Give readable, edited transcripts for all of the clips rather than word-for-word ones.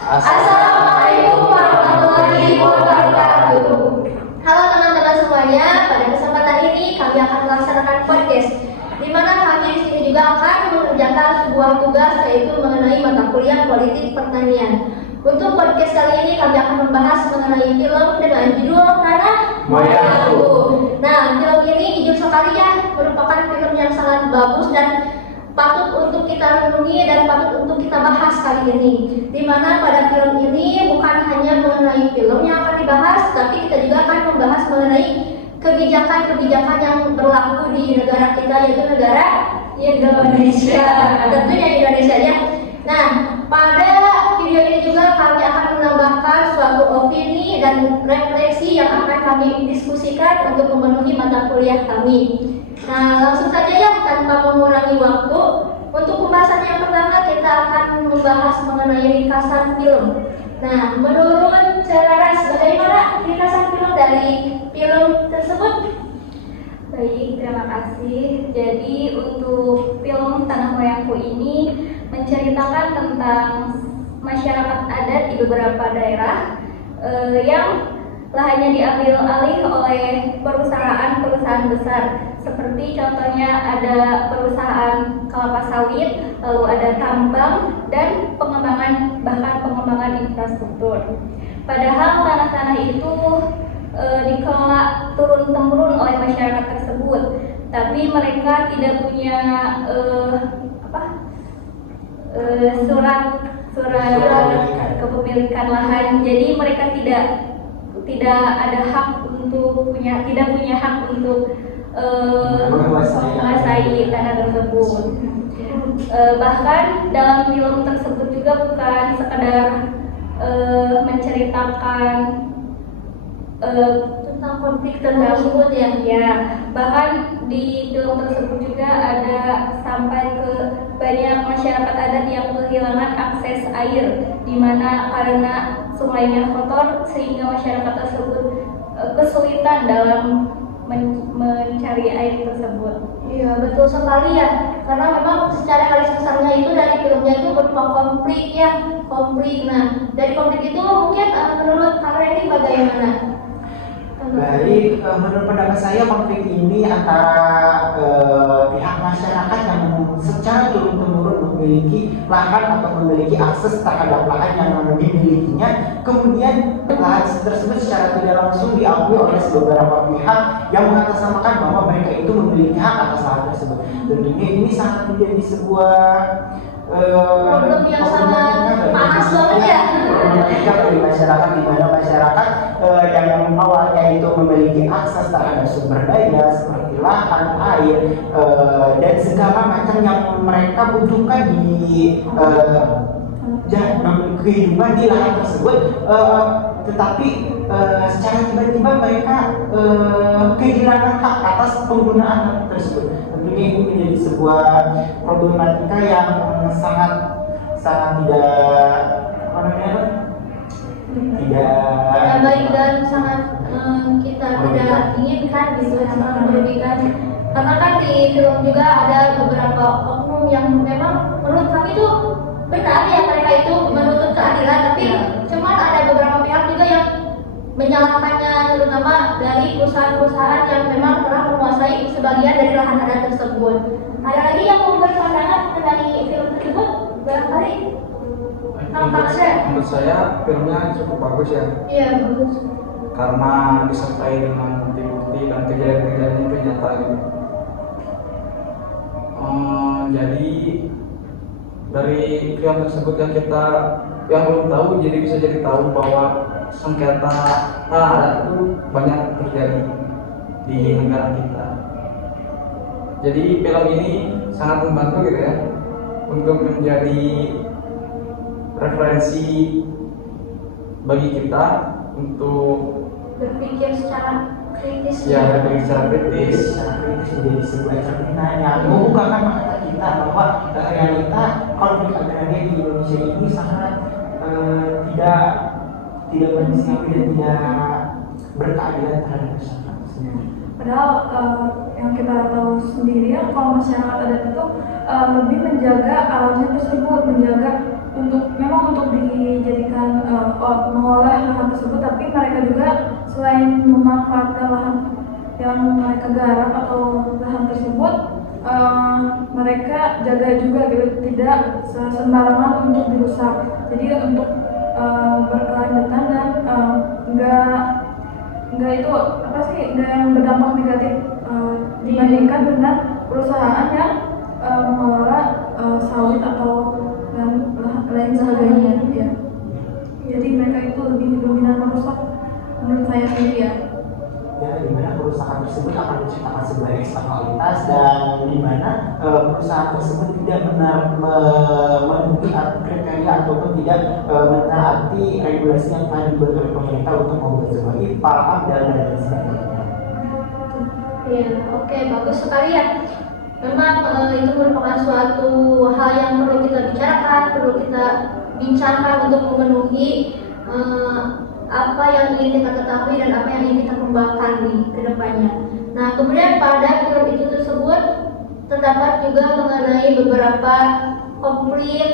Assalamualaikum warahmatullahi wabarakatuh. Halo teman-teman semuanya, pada kesempatan ini kami akan melaksanakan podcast, di mana kami di sini juga akan mengerjakan sebuah tugas, yaitu mengenai mata kuliah politik pertanian. Untuk podcast kali ini kami akan membahas mengenai film dengan judul Tanah Moyangku. Nah, film ini jujur sekali ya, merupakan film yang sangat bagus dan patut untuk kita renungi dan patut untuk kita bahas kali ini. Dimana pada film ini bukan hanya mengenai film yang akan dibahas, tapi kita juga akan membahas mengenai kebijakan-kebijakan yang berlaku di negara kita, yaitu negara Indonesia. Tentunya Indonesia ya. Nah, pada video ini juga kami akan menambahkan suatu opini dan refleksi yang akan kami diskusikan untuk memenuhi mata kuliah kami. Nah, langsung saja ya, tanpa mengurangi waktu. Untuk pembahasan yang pertama kita akan membahas mengenai ringkasan film. Nah, menurut Ceraras, bagaimana ringkasan film dari film tersebut? Baik, terima kasih. Jadi untuk film Tanah Moyangku ini menceritakan tentang masyarakat adat di beberapa daerah yang lahannya diambil alih oleh perusahaan-perusahaan besar. Seperti contohnya ada perusahaan kelapa sawit, lalu ada tambang dan pengembangan infrastruktur. Padahal tanah-tanah itu dikelola turun-temurun oleh masyarakat tersebut, tapi mereka tidak punya surat kepemilikan lahan. Jadi mereka tidak ada hak untuk tidak punya hak untuk menguasai tanah tersebut. Bahkan dalam film tersebut juga bukan sekadar menceritakan Tentang konflik tersebut ya. Bahkan di film tersebut juga ada sampai ke banyak masyarakat adat yang kehilangan akses air, di mana karena sungainya kotor sehingga masyarakat tersebut kesulitan dalam mencari air tersebut. Iya, betul sekali ya. Karena memang secara garis besarnya itu dari filmnya itu berupa konflik. Nah, dari konflik itu mungkin menurut Kak Randy bagaimana? Baik, menurut pendapat saya konflik ini antara pihak masyarakat yang secara turun-temurun memiliki lahan atau memiliki akses terhadap lahan yang dimilikinya, kemudian lahan tersebut secara tidak langsung diakui oleh beberapa pihak yang mengatasnamakan bahwa mereka itu memiliki hak atas lahan tersebut. Tentunya ini sangat menjadi sebuah problem yang sangat panas banget ya. Problematika bagi masyarakat, di mana masyarakat yang awalnya itu memiliki akses terhadap sumber daya seperti lahan, air, dan segala macam yang mereka butuhkan di kehidupan di lahan tersebut, tetapi secara tiba-tiba mereka kehilangan hak atas penggunaan hak tersebut. Tentunya ini menjadi sebuah problematika yang sangat tidak baik dan sangat kita tidak inginkan gitu, sangat merugikan. Karena kan di film juga ada beberapa oknum yang memang menurut kami itu benar ya, mereka itu menuntut keadilan, tapi cuman ada beberapa pihak juga yang menyalahkannya, terutama dari perusahaan-perusahaan yang memang telah menguasai sebagian dari lahan adat tersebut. Ada lagi yang mau berpandangan mengenai film tersebut? Barangkali menurut saya filmnya cukup bagus ya. Iya, bagus. Karena disertai dengan bukti-bukti dan kejadian-kejadian itu nyata gitu. Jadi dari film tersebut yang belum tahu jadi bisa jadi tahu bahwa sengketa tanah adat itu banyak terjadi di negara kita. Jadi film ini sangat membantu gitu ya untuk menjadi referensi bagi kita untuk berpikir secara kritis. berpikir secara kritis menjadi sebuah cerminan yang membukakan mata kita bahwa realita konflik agraria di Indonesia ini sangat tidak berdiskusi dan tidak berkeadilan terhadap masyarakat sendiri. Padahal yang kita tahu sendiri ya, kalau masyarakat adat itu lebih menjaga alamnya tersebut, menjaga untuk memang untuk dijadikan mengolah lahan tersebut, tapi mereka juga selain memanfaatkan lahan yang mereka garap atau lahan tersebut, mereka jaga juga gitu, tidak sembarangan untuk dirusak. Jadi untuk berkelanjutan dan nggak itu apa sih, nggak yang berdampak negatif dibandingkan dengan perusahaan yang mengelola sawit atau dan lain sebagainya ya. Jadi mereka itu lebih dominan merusak menurut saya sendiri ya. Ya, di mana perusahaan tersebut akan menciptakan sebuah eksternalitas dan di mana perusahaan tersebut tidak benar memenuhi kriteria ataupun tidak menaati regulasi yang telah dibuat oleh pemerintah untuk membuat sebuah IPA, AMDAL dan lain sebagainya. Iya, oke, bagus sekali ya. Memang itu merupakan suatu hal yang perlu kita bicarakan, perlu kita bincangkan untuk memenuhi apa yang ingin kita ketahui dan apa yang ingin kita kembangkan di kedepannya. Nah, kemudian pada film itu tersebut terdapat juga mengenai beberapa konflik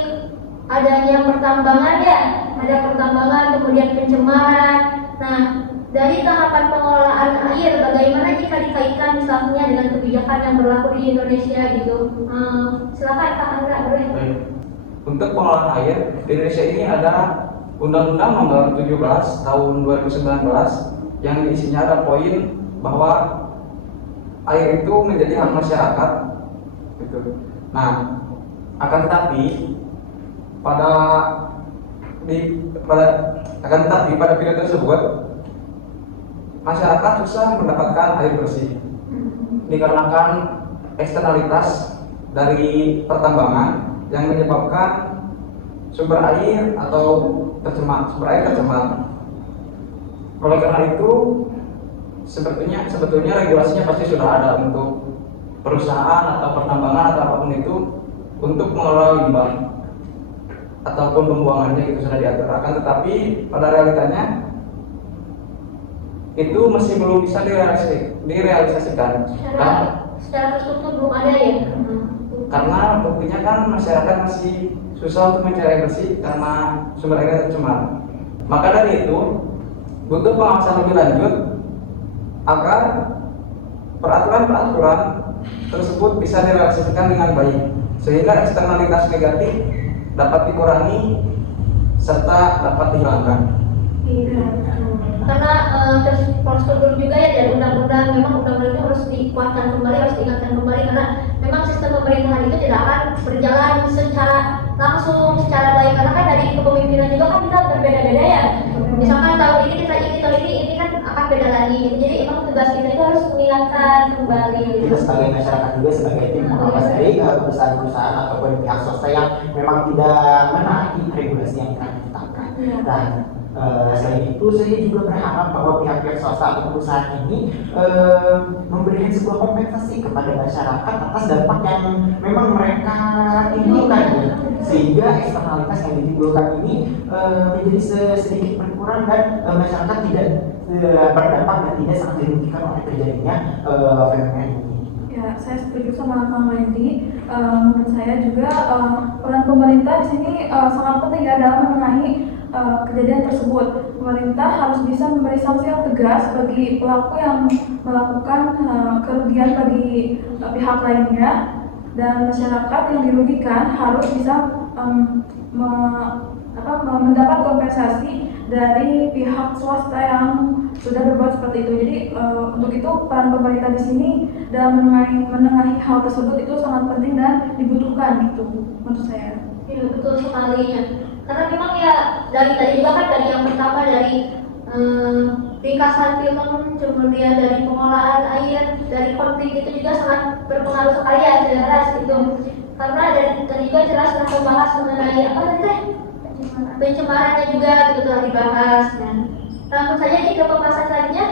adanya pertambangan ya, ada pertambangan kemudian pencemaran. Nah, dari tahapan pengelolaan air, bagaimana jika dikaitkan misalnya dengan kebijakan yang berlaku di Indonesia gitu? Silakan Kak Andra, boleh. Baik. Untuk pengelolaan air di Indonesia ini ada Undang-Undang Nomor 17 Tahun 2019 yang isinya ada poin bahwa air itu menjadi hak masyarakat. Gitu. Nah, akan tetapi pada video tersebut masyarakat susah mendapatkan air bersih dikarenakan eksternalitas dari pertambangan yang menyebabkan sumber air tercemar. Oleh karena itu sebetulnya regulasinya pasti sudah ada untuk perusahaan atau pertambangan atau apapun itu untuk mengelola limbah ataupun pembuangannya itu sudah diatur. Akan tetapi pada realitanya itu masih belum bisa direalisasikan. Secara terstruktur belum ada ya. Karena buktinya kan masyarakat masih susah untuk mencari air bersih karena sumber airnya tercemar. Maka dari itu butuh pengawasan lebih lanjut agar peraturan-peraturan tersebut bisa direalisasikan dengan baik sehingga eksternalitas negatif dapat dikurangi serta dapat dihilangkan. Iya. Karena terstruktur juga ya dari undang-undang, memang undang-undang itu harus dikuatkan kembali, harus diingatkan kembali karena memang sistem pemerintahan itu tidak akan berjalan secara langsung, secara baik karena kan dari kepemimpinan juga kan kita berbeda-beda ya. Misalkan tahun ini kita tahun ini kan akan beda lagi. Jadi emang tugas kita itu harus mengingatkan kembali. Kita sebagai masyarakat juga sebagai tim pengawas dari perusahaan-perusahaan ataupun pihak swasta yang memang tidak menaati regulasi yang telah ditetapkan. Dan selain itu saya juga berharap bahwa pihak-pihak swasta atau perusahaan ini memberikan sebuah kompensasi kepada masyarakat atas dampak yang memang mereka timbulkan, sehingga eksternalitas yang ditimbulkan ini menjadi sedikit berkurang dan masyarakat tidak berdampak dan tidak sangat dirugikan oleh terjadinya fenomena ini. Ya, saya setuju sama Kang Randy. Menurut saya juga peran pemerintah di sini sangat penting ya dalam menengahi kejadian tersebut. Pemerintah harus bisa memberi sanksi yang tegas bagi pelaku yang melakukan kerugian bagi pihak lainnya, dan masyarakat yang dirugikan harus bisa mendapat kompensasi dari pihak swasta yang sudah berbuat seperti itu. Jadi untuk itu peran pemerintah di sini dalam menengahi hal tersebut itu sangat penting dan dibutuhkan gitu menurut saya. Iya betul sekali ya. Karena memang ya dari tadi juga kan dari yang pertama dari ringkasan film, kemudian dari pengolahan air, dari konflik itu juga sangat berpengaruh sekali ya, jelas gitu. Karena dari tadi juga jelas sudah membahas mengenai apa tadi pencemarannya juga itu telah dibahas. Dan langsung saja ke pembahasan selanjutnya.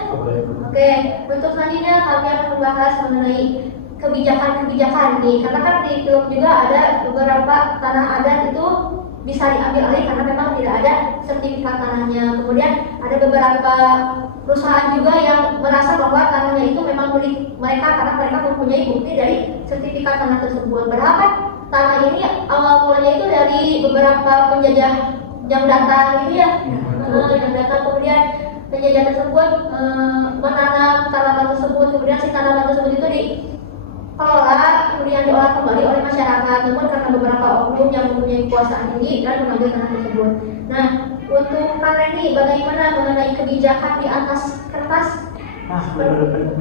Oke, untuk selanjutnya kami akan membahas mengenai kebijakan-kebijakan nih. Karena kan di film juga ada beberapa tanah adat itu bisa diambil alih karena memang tidak ada sertifikat tanahnya. Kemudian ada beberapa perusahaan juga yang merasa bahwa tanahnya itu memang milik mereka karena mereka mempunyai bukti dari sertifikat tanah tersebut. Padahal kan tanah ini awal mulanya itu dari beberapa penjajah jam datang gitu ya. Jam datang, kemudian penjajahan tersebut menanam tanaman tersebut, kemudian si tanaman tersebut itu dikelola, kemudian diolah kembali oleh masyarakat, namun karena beberapa oknum yang mempunyai kekuasaan tinggi dan mengambil tanah tersebut. Nah, untuk Kang Randy, bagaimana mengenai kebijakan di atas kertas? Menurut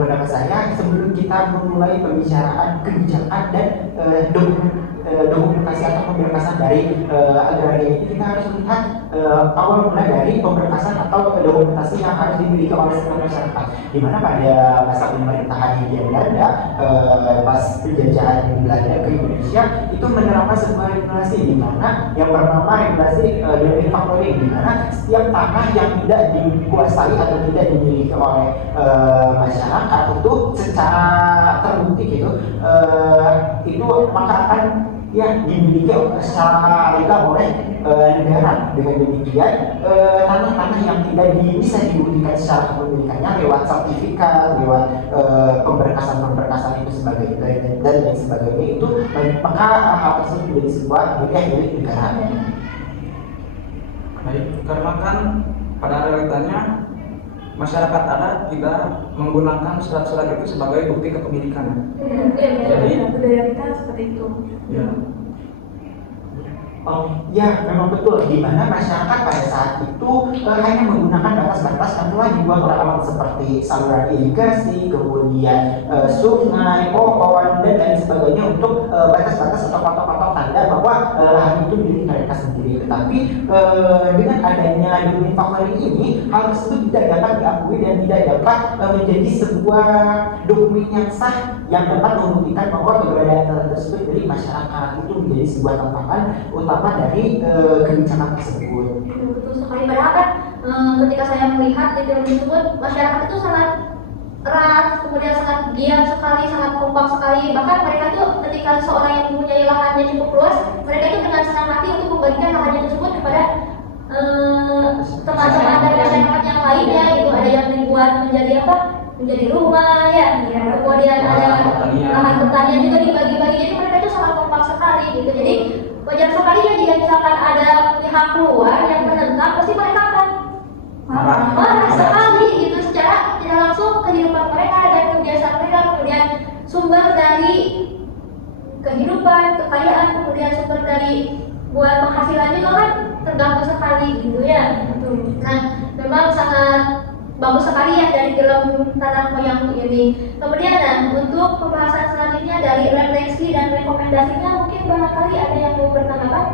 pendapat saya, sebelum kita memulai pembicaraan kebijakan dan dokumentasi atau pemberkasan dari agraria ini, kita harus melihat awal mula dari pemberkasan atau dokumentasi yang harus dimiliki oleh setiap masyarakat. Di mana pada masa pemerintahan Hindia Belanda, pas penjajahan Belanda ke Indonesia, itu menerapkan sebuah regulasi di mana yang bernama regulasi domain factoring, di mana setiap tanah yang tidak dikuasai atau tidak dimiliki oleh masyarakat itu secara terbukti gitu, itu maka akan dimiliki secara legal oleh negara. Dengan demikian tanah-tanah yang tidak bisa dibuktikan secara kepemilikannya lewat sertifikat, lewat pemberkasan itu sebagai dan lain sebagainya, itu maka hal tersebut menjadi sebuah milik negara. Baik, karena kan pada realitanya masyarakat adat tidak menggunakan surat-surat itu sebagai bukti kepemilikan. Jadi budaya kita seperti itu. Ya. Ya, memang betul. Di mana masyarakat pada saat itu hanya menggunakan batas-batas yang telah dibuat oleh alam seperti saluran irigasi, kemudian sungai, pohon, dan lain sebagainya untuk batas-batas atau patok-patok tanda bahwa lahan itu milik mereka sendiri. Tetapi dengan adanya domain factoring ini, hal tersebut tidak dapat diakui dan tidak dapat menjadi sebuah dokumen yang sah yang dapat membuktikan bahwa keberadaan tersebut dari masyarakat. Itu menjadi sebuah tantangan utama dari kebijakan tersebut. Betul sekali. Padahal kan ketika saya melihat di film tersebut, masyarakat itu sangat erat, kemudian sangat giat sekali, sangat kompak sekali. Bahkan mereka itu ketika seorang yang mempunyai lahannya cukup luas, mereka itu dengan senang hati untuk membagikan lahannya tersebut kepada teman-teman dari masyarakat yang lainnya. Itu ada yang dibuat menjadi menjadi rumah ya. Kemudian ada lahan pertanian juga dibagi-bagi. Jadi mereka itu sangat kompak sekali gitu. Jadi wajar sekali ya jika misalkan ada pihak luar yang menentang, pasti mereka akan marah sekali gitu, secara tidak langsung kehidupan mereka dan kebiasaan mereka, kemudian sumber dari kehidupan, kekayaan, kemudian sumber dari buat penghasilan juga kan terganggu sekali gitu ya. Nah, memang sangat bagus sekali ya dari film Tanah Moyangku ini. Kemudian untuk pembahasan selanjutnya dari refleksi dan rekomendasinya, mungkin barangkali ada yang mau bertanggapan?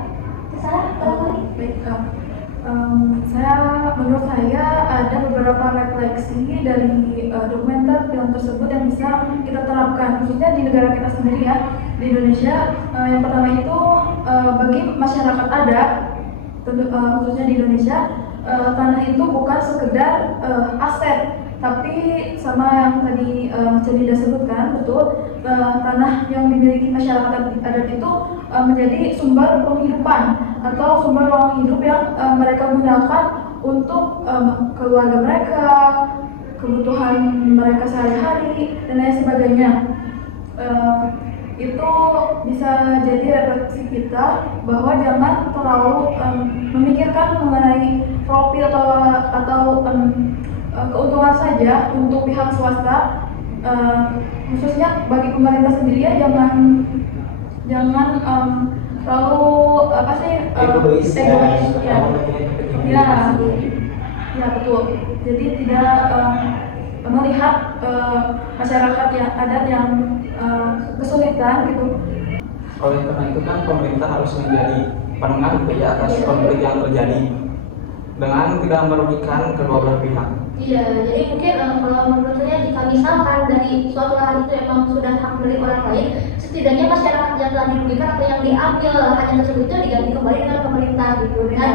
Menurut saya ada beberapa refleksi dari dokumenter film tersebut yang bisa kita terapkan, khususnya di negara kita sendiri ya, di Indonesia. Yang pertama itu bagi masyarakat adat, khususnya di Indonesia, tanah itu bukan sekedar aset, tapi sama yang tadi Cenida sebutkan, betul, tanah yang dimiliki masyarakat adat itu menjadi sumber penghidupan atau sumber ruang hidup yang mereka gunakan untuk keluarga mereka, kebutuhan mereka sehari-hari, dan lain sebagainya. Itu bisa jadi refleksi kita bahwa jangan terlalu memikirkan mengenai profit atau keuntungan saja untuk pihak swasta, khususnya bagi pemerintah sendiri ya, jangan terlalu egois ya betul. Jadi tidak melihat masyarakat yang adat yang kesulitan gitu. Oleh karena itu kan pemerintah harus menjadi penengah gitu ya atas konflik yang terjadi dengan tidak merugikan kedua belah pihak. Iya, jadi mungkin kalau menurut saya jika misalkan dari suatu lahan itu emang sudah hak milik orang lain, setidaknya masyarakat yang telah dirugikan atau yang diambil lahannya tersebut itu diganti kembali dengan pemerintah gitu, dengan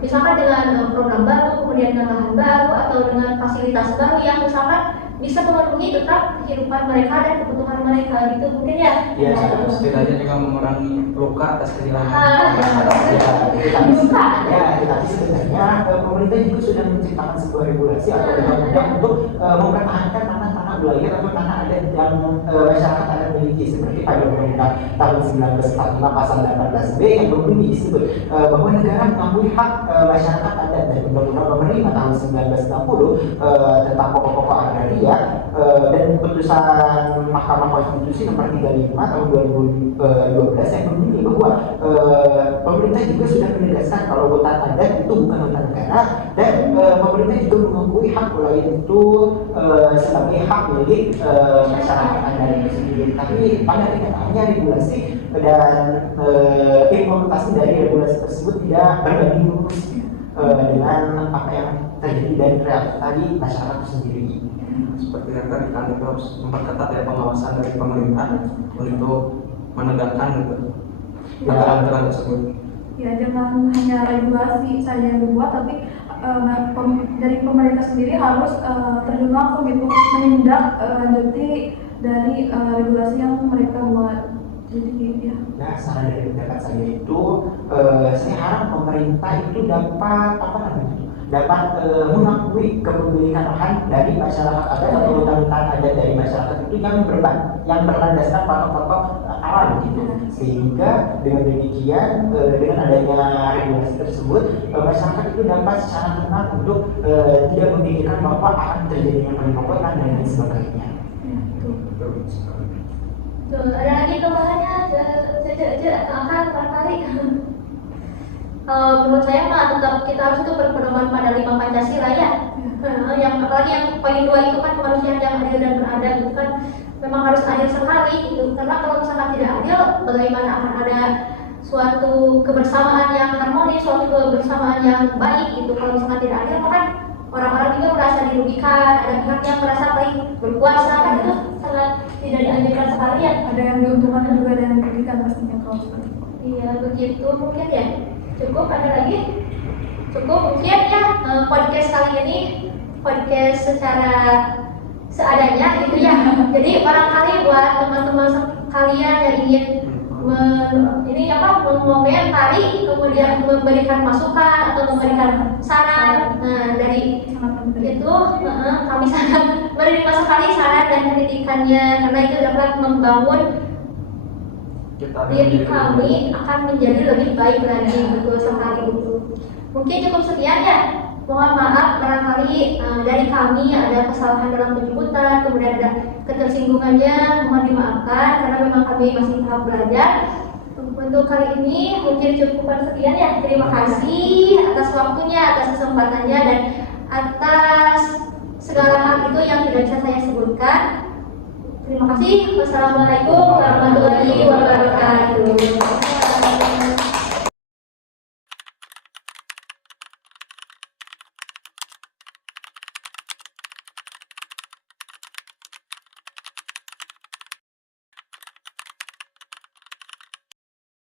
misalkan dengan program baru, kemudian dengan lahan baru atau dengan fasilitas baru yang misalkan bisa memenuhi tetap kehidupan mereka dan kebutuhan mereka gitu mungkin ya. Iya, setidaknya juga mengurangi luka atas kehilangan. Tetapi sebenarnya pemerintah juga sudah menciptakan sebuah regulasi atau undang-undang untuk mempertahankan tanah-tanah wilayah atau tanah adat yang masyarakat adat memiliki, seperti pada Undang-Undang tahun 1945 pasal 18B yang berbunyi disebut bahwa negara mengakui hak masyarakat adat, dan Undang-Undang Nomor 5 tahun 1960 tentang pokok-pokok agraria dan putusan Mahkamah Konstitusi Nomor 35 tahun 2012 yang berbunyi bahwa pemerintah juga sudah menegaskan kalau hutan adat itu bukan hutan negara, dan pemerintah juga mengakui hak lain itu sebagai hak milik masyarakat adat itu sendiri. Tapi pada kenyataannya regulasi dan implementasi dari regulasi tersebut tidak berbanding lurus dengan apa yang terjadi dari realitas tadi masyarakat itu sendiri. Seperti yang tadi kan itu harus memperketat ya pengawasan dari pemerintah untuk menegakkan gitu aturan-aturan tersebut. Ya, jangan hanya regulasi saja yang dibuat, tapi dari pemerintah sendiri harus terjun langsung gitu, menindak lanjuti dari regulasi yang mereka buat. Jadi ya. Nah, saran dari pendapat saya itu, saya harap pemerintah itu dapat mengakui kepemilikan lahan dari masyarakat adat atau hutan-hutan adat dari masyarakat itu yang berlandaskan patok-patok alam gitu, sehingga dengan demikian dengan adanya regulasi tersebut masyarakat itu dapat secara tenang untuk tidak memikirkan bahwa akan terjadinya penyerobotan dan lain sebagainya. Tuh, ada lagi tambahannya, akan barangkali. Menurut saya mah tetap kita harus itu berpedoman pada 5 Pancasila ya. Yang apalagi yang poin 2 itu kan kemanusiaan yang adil dan beradab itu kan memang harus adil sekali gitu. Karena kalau misalkan tidak adil, bagaimana akan ada suatu kebersamaan yang harmonis, suatu kebersamaan yang baik gitu. Kalau misalkan tidak adil, kan orang-orang juga merasa dirugikan, ada pihak yang merasa paling berkuasa, kan itu sangat tidak dianjurkan sekali ya. Ada yang diuntungkan dan juga ada yang dirugikan pastinya kalau seperti itu. Iya begitu mungkin ya. Cukup, ada lagi? Cukup mungkin ya podcast kali ini podcast secara seadanya gitu ya. Jadi barangkali buat teman-teman kalian yang ingin mengomentari, kemudian memberikan masukan atau memberikan saran, nah dari itu kami sangat menerima sekali saran dan kritikannya, karena itu dapat membangun diri kami akan menjadi lebih baik lagi, betul sekali itu. Mungkin cukup sekian ya. Mohon maaf barangkali dari kami ada kesalahan dalam penyebutan, kemudian ada ketersinggungannya, mohon dimaafkan karena memang kami masih tahap belajar. Untuk kali ini mungkin cukupan sekian ya. Terima kasih atas waktunya, atas kesempatannya, dan atas segala hal itu yang tidak bisa saya sebutkan. Terima kasih. Wassalamualaikum warahmatullahi wabarakatuh.